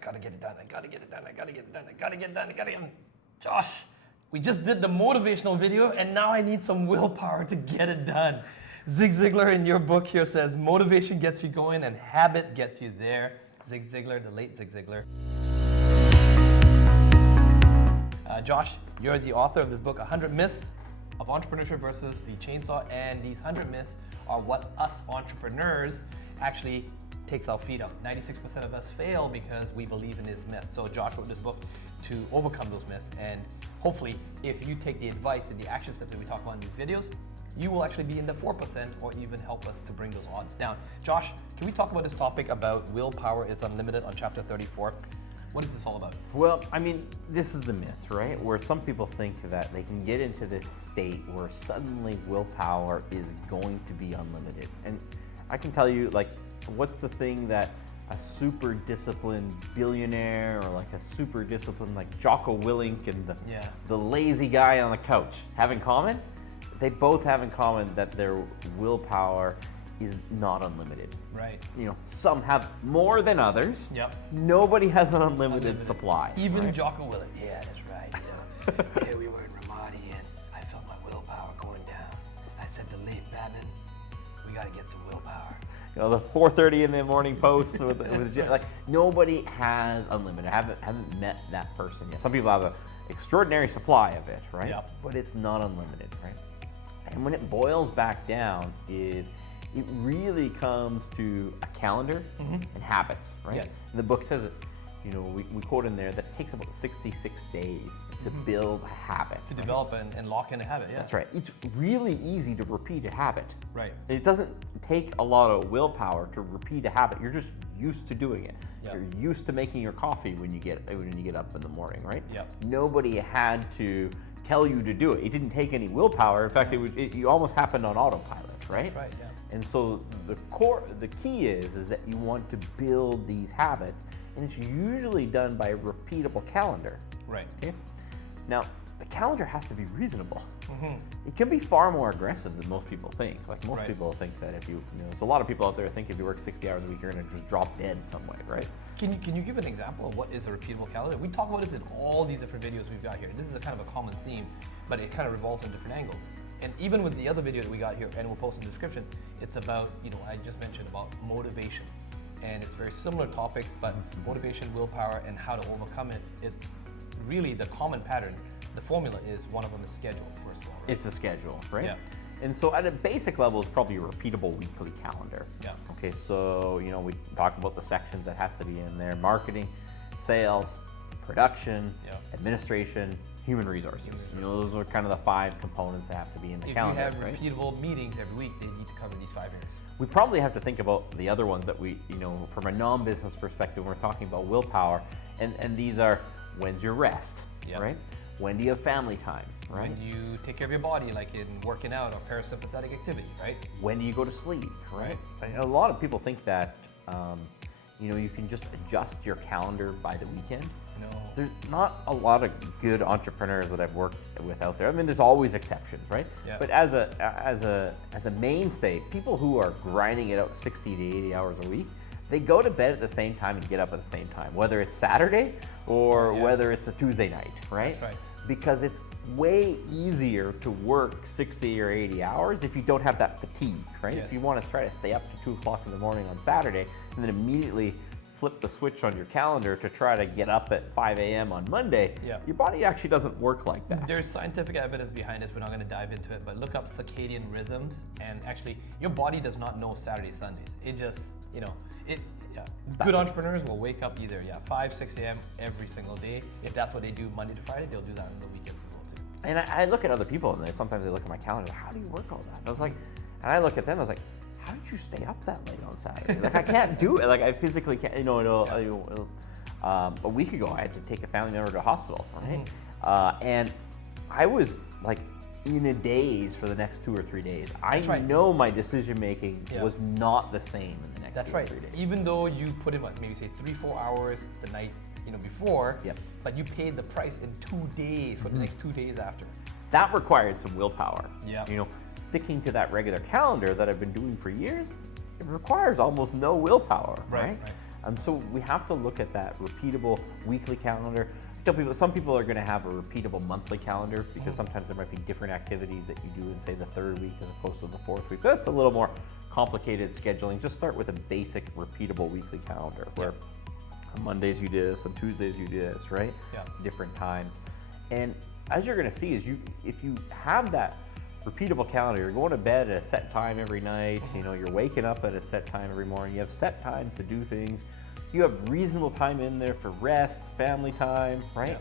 gotta get it done. Josh, we just did the motivational video and now I need some willpower to get it done. Zig Ziglar in your book here says, motivation gets you going and habit gets you there. Zig Ziglar, the late Zig Ziglar. Josh, you're the author of this book, 100 Myths of Entrepreneurship versus the Chainsaw, and these 100 myths are what us entrepreneurs actually takes our feet up. 96% of us fail because we believe in these myths. So Josh wrote this book to overcome those myths, and hopefully if you take the advice and the action steps that we talk about in these videos, you will actually be in the 4% or even help us to bring those odds down. Josh, can we talk about this topic about willpower is unlimited on chapter 34? What is this all about? Well, I mean, this is the myth, right? Where some people think that they can get into this state where suddenly willpower is going to be unlimited. And I can tell you, like, what's the thing that a super disciplined billionaire or like a super disciplined like Jocko Willink and the lazy guy on the couch have in common? They both have in common that their willpower is not unlimited. Right. You know, some have more than others. Yep. Nobody has an unlimited supply. Even right? Jocko Willink. Yeah, that's right. Yeah, we were in Ramadi and I felt my willpower going down. I said to Leif Babin, we got to get some willpower. You know, the 4:30 in the morning posts with like nobody has unlimited. I haven't met that person yet. Some people have an extraordinary supply of it, right? Yep. But it's not unlimited, right? And when it boils back down is it really comes to a calendar and habits, right? Yes. And the book says it, you know, we quote in there that it takes about 66 days to build a habit. To develop and lock in a habit, yeah. That's right. It's really easy to repeat a habit. Right. It doesn't take a lot of willpower to repeat a habit. You're just used to doing it. Yep. You're used to making your coffee when you get up in the morning, right? Yep. Nobody had to tell you to do it. It didn't take any willpower. In fact, it almost happened on autopilot, right? That's right, yeah. And so the key is that you want to build these habits, and it's usually done by a repeatable calendar. Right. Okay. Now, the calendar has to be reasonable. It can be far more aggressive than most people think. Like most people think that if you know, there's a lot of people out there think if you work 60 hours a week, you're going to just drop dead some way, right? Can you give an example of what is a repeatable calendar? We talk about this in all these different videos we've got here. This is a kind of a common theme, but it kind of revolves in different angles. And even with the other video that we got here, and we'll post in the description, it's about, you know, I just mentioned about motivation. And it's very similar topics, but motivation, willpower, and how to overcome it, it's really the common pattern. The formula is one of them is schedule, first of all. Right? It's a schedule, right? Yeah. And so at a basic level, it's probably a repeatable weekly calendar. Yeah. Okay, so, you know, we talk about the sections that has to be in there: marketing, sales, production, administration, human resources. You know, those are kind of the 5 components that have to be in the calendar. If you have repeatable meetings every week, they need to cover these 5 areas. We probably have to think about the other ones that we, you know, from a non-business perspective, when we're talking about willpower, and these are: when's your rest, right? When do you have family time, right? When do you take care of your body, like in working out or parasympathetic activity, right? When do you go to sleep, right? A lot of people think that, you know, you can just adjust your calendar by the weekend. No. There's not a lot of good entrepreneurs that I've worked with out there. I mean, there's always exceptions, right? Yeah. But as a mainstay, people who are grinding it out 60 to 80 hours a week, they go to bed at the same time and get up at the same time, whether it's Saturday or whether it's a Tuesday night, right? That's right. Because it's way easier to work 60 or 80 hours if you don't have that fatigue, right? Yes. If you want to try to stay up to 2 o'clock in the morning on Saturday and then immediately flip the switch on your calendar to try to get up at 5 a.m. on Monday, your body actually doesn't work like that. There's scientific evidence behind this. We're not going to dive into it, but look up circadian rhythms, and actually your body does not know Saturdays, Sundays. It just, you know, good entrepreneurs will wake up either 5, 6 a.m. every single day. If that's what they do Monday to Friday, they'll do that on the weekends as well too. And I look at other people, and sometimes they look at my calendar, how do you work all that? And I was like, and I look at them, I was like, how did you stay up that late on Saturday? Like, I can't do it. Like, I physically can't, you know, a week ago, I had to take a family member to the hospital, right? And I was like in a daze for the next 2 or 3 days. I know my decision-making was not the same in the next 2 or 3 days. Even though you put in, maybe say 3-4 hours the night, you know, before, but you paid the price in 2 days for the next 2 days after. That required some willpower. Yeah. You know, sticking to that regular calendar that I've been doing for years, it requires almost no willpower, right? So we have to look at that repeatable weekly calendar. I tell people, some people are going to have a repeatable monthly calendar because sometimes there might be different activities that you do in, say, the third week as opposed to the fourth week. That's a little more complicated scheduling. Just start with a basic repeatable weekly calendar where on Mondays you do this, on Tuesdays you do this, right? Yeah. Different times. And as you're going to see is if you have that repeatable calendar, you're going to bed at a set time every night, you know, you're waking up at a set time every morning, you have set times to do things, you have reasonable time in there for rest, family time, right?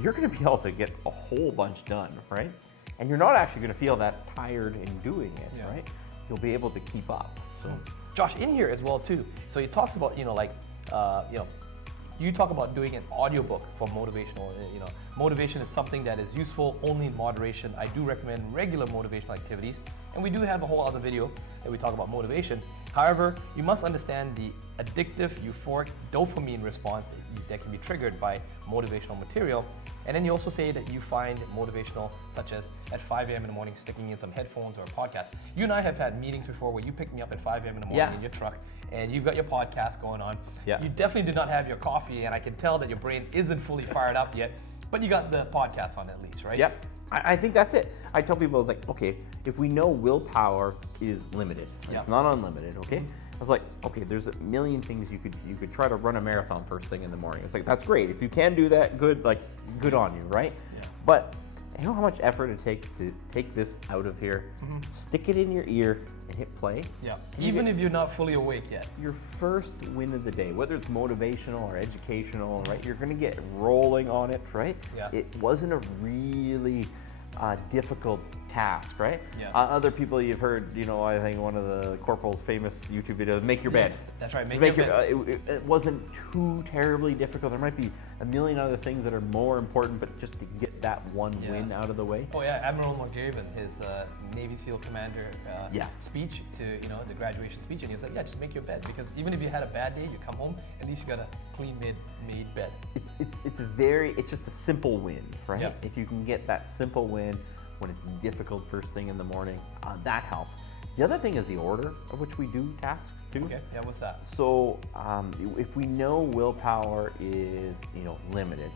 You're going to be able to get a whole bunch done, right? And you're not actually going to feel that tired in doing it, right? You'll be able to keep up. So, Josh, in here as well too. So he talks about, you know, like, you talk about doing an audiobook for motivational. You know, motivation is something that is useful only in moderation. I do recommend regular motivational activities, and we do have a whole other video that we talk about motivation. However, you must understand the addictive, euphoric dopamine response that can be triggered by motivational material. And then you also say that you find motivational, such as at 5 a.m. in the morning, sticking in some headphones or a podcast. You and I have had meetings before where you pick me up at 5 a.m. in the morning in your truck, and you've got your podcast going on. You definitely did not have your coffee, and I can tell that your brain isn't fully fired up yet, but you got the podcast on at least, right? Yep. I think that's it. I tell people, it's like, okay, if we know willpower is limited, it's not unlimited, okay? I was like, okay, there's a million things you could try to run a marathon first thing in the morning. It's like, that's great. If you can do that, good, like, good on you, right? But you know how much effort it takes to take this out of here, stick it in your ear, and hit play? Even if you're not fully awake yet. Your first win of the day, whether it's motivational or educational, right? You're gonna get rolling on it, right? It wasn't a really difficult task, right? Other people you've heard, you know, I think one of the Corporal's famous YouTube videos, make your bed. That's right, make your bed. It wasn't too terribly difficult. There might be a million other things that are more important, but just to get that one win out of the way. Oh yeah, Admiral McGavin, his Navy SEAL commander speech to, you know, the graduation speech, and he was like, just make your bed, because even if you had a bad day, you come home, at least you got a clean made bed. It's just a simple win, right? If you can get that simple win when it's difficult first thing in the morning, that helps. The other thing is the order of which we do tasks too. Okay, what's that? So if we know willpower is, you know, limited.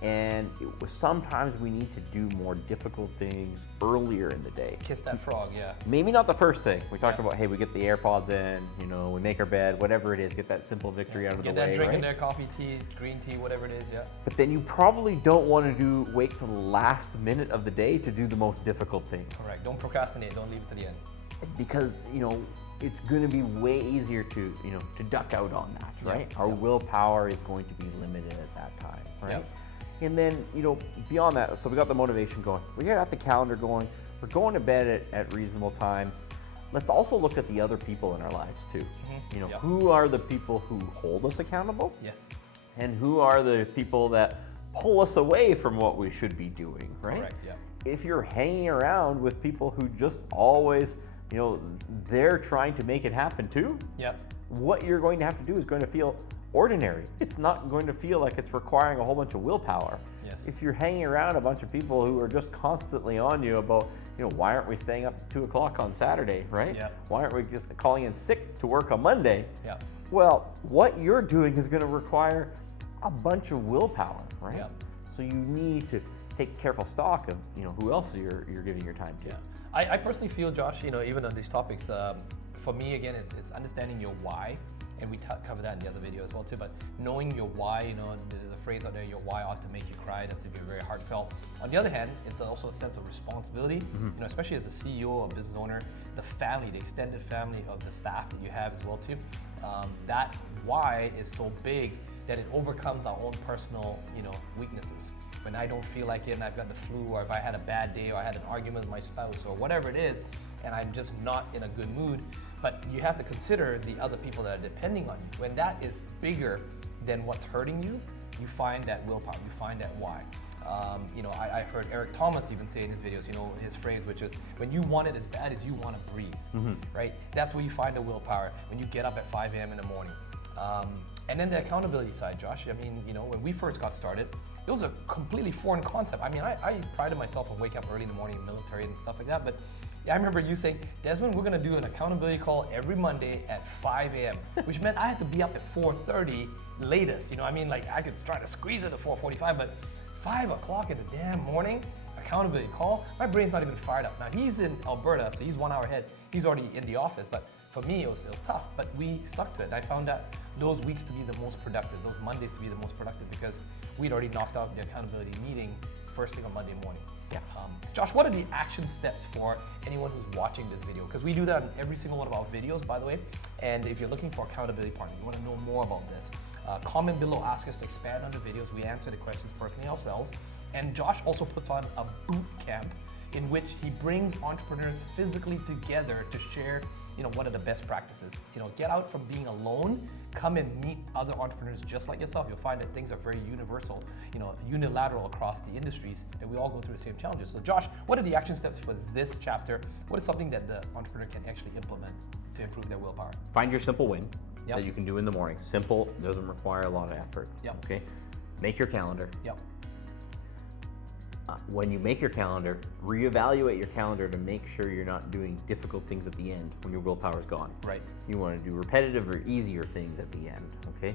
And sometimes we need to do more difficult things earlier in the day. Kiss that frog, Maybe not the first thing. We talked about, hey, we get the AirPods in, you know, we make our bed, whatever it is, get that simple victory out of the way, Get that drink in there, coffee, tea, green tea, whatever it is, But then you probably don't want to wait till the last minute of the day to do the most difficult thing. Correct. Don't procrastinate. Don't leave it to the end. Because, you know, it's going to be way easier to, you know, to duck out on that, right? Our willpower is going to be limited at that time, right? And then, you know, beyond that, so we got the motivation going, we got the calendar going, we're going to bed at reasonable times. Let's also look at the other people in our lives too. You know, who are the people who hold us accountable? And who are the people that pull us away from what we should be doing, right? Correct, If you're hanging around with people who just always, you know, they're trying to make it happen too, what you're going to have to do is going to feel ordinary. It's not going to feel like it's requiring a whole bunch of willpower. If you're hanging around a bunch of people who are just constantly on you about, you know, why aren't we staying up at 2 o'clock on Saturday, right? Why aren't we just calling in sick to work on Monday? Well, what you're doing is going to require a bunch of willpower, right? So you need to take careful stock of, you know, who else you're giving your time to. I personally feel, Josh, you know, even on these topics, for me, again, it's understanding your why. And we cover that in the other video as well too, but knowing your why, you know, there's a phrase out there, your why ought to make you cry. That's if you're very heartfelt. On the other hand, it's also a sense of responsibility, you know, especially as a CEO or business owner, the family, the extended family of the staff that you have as well too. That why is so big that it overcomes our own personal, you know, weaknesses. When I don't feel like it and I've got the flu, or if I had a bad day or I had an argument with my spouse or whatever it is, and I'm just not in a good mood, but you have to consider the other people that are depending on you. When that is bigger than what's hurting you, you find that willpower, you find that why. You know, I've heard Eric Thomas even say in his videos, you know, his phrase, which is, when you want it as bad as you want to breathe, right? That's where you find the willpower, when you get up at 5 a.m. in the morning. And then the accountability side, Josh, I mean, you know, when we first got started, it was a completely foreign concept. I mean, I prided myself on waking up early in the morning, military and stuff like that, but Yeah, I remember you saying, Desmond, we're gonna do an accountability call every Monday at 5 a.m., which meant I had to be up at 4:30 latest. You know, I mean, like I could try to squeeze it at 4:45, but 5 o'clock in the damn morning, accountability call, my brain's not even fired up. Now he's in Alberta, so he's 1 hour ahead. He's already in the office, but for me, it was tough, but we stuck to it. I found that those weeks to be the most productive, those Mondays to be the most productive, because we'd already knocked out the accountability meeting first thing on Monday morning. Yeah. Josh, what are the action steps for anyone who's watching this video? Because we do that in every single one of our videos, by the way. And if you're looking for accountability partner, you want to know more about this, comment below, ask us to expand on the videos. We answer the questions personally ourselves. And Josh also puts on a boot camp in which he brings entrepreneurs physically together to share, what are the best practices. Get out from being alone, come and meet other entrepreneurs just like yourself. You'll find that things are very universal, unilateral across the industries, that we all go through the same challenges. So Josh, what are the action steps for this chapter? What is something that the entrepreneur can actually implement to improve their willpower? Find your simple win Yep. that you can do in the morning. Simple, doesn't require a lot of effort. Yep. Okay. Make your calendar. Yep. When you make your calendar, reevaluate your calendar to make sure you're not doing difficult things at the end when your willpower's gone. Right. You want to do repetitive or easier things at the end, okay?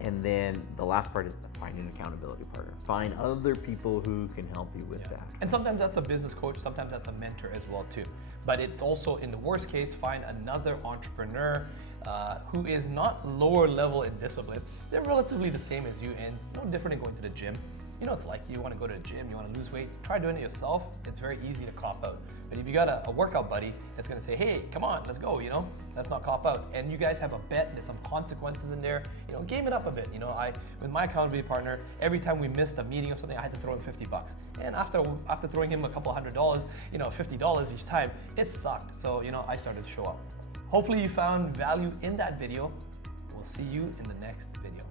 And then the last part is find an accountability partner. Find other people who can help you with that. And sometimes that's a business coach, sometimes that's a mentor as well too. But it's also, in the worst case, find another entrepreneur who is not lower level in discipline. They're relatively the same as you and no different than going to the gym. It's like you want to go to the gym, you want to lose weight, try doing it yourself. It's very easy to cop out. But if you got a workout buddy that's going to say, hey, come on, let's go, let's not cop out. And you guys have a bet, there's some consequences in there, game it up a bit. With my accountability partner, every time we missed a meeting or something, I had to throw him $50. And after throwing him a couple $100, $50 each time, it sucked. So, I started to show up. Hopefully you found value in that video. We'll see you in the next video.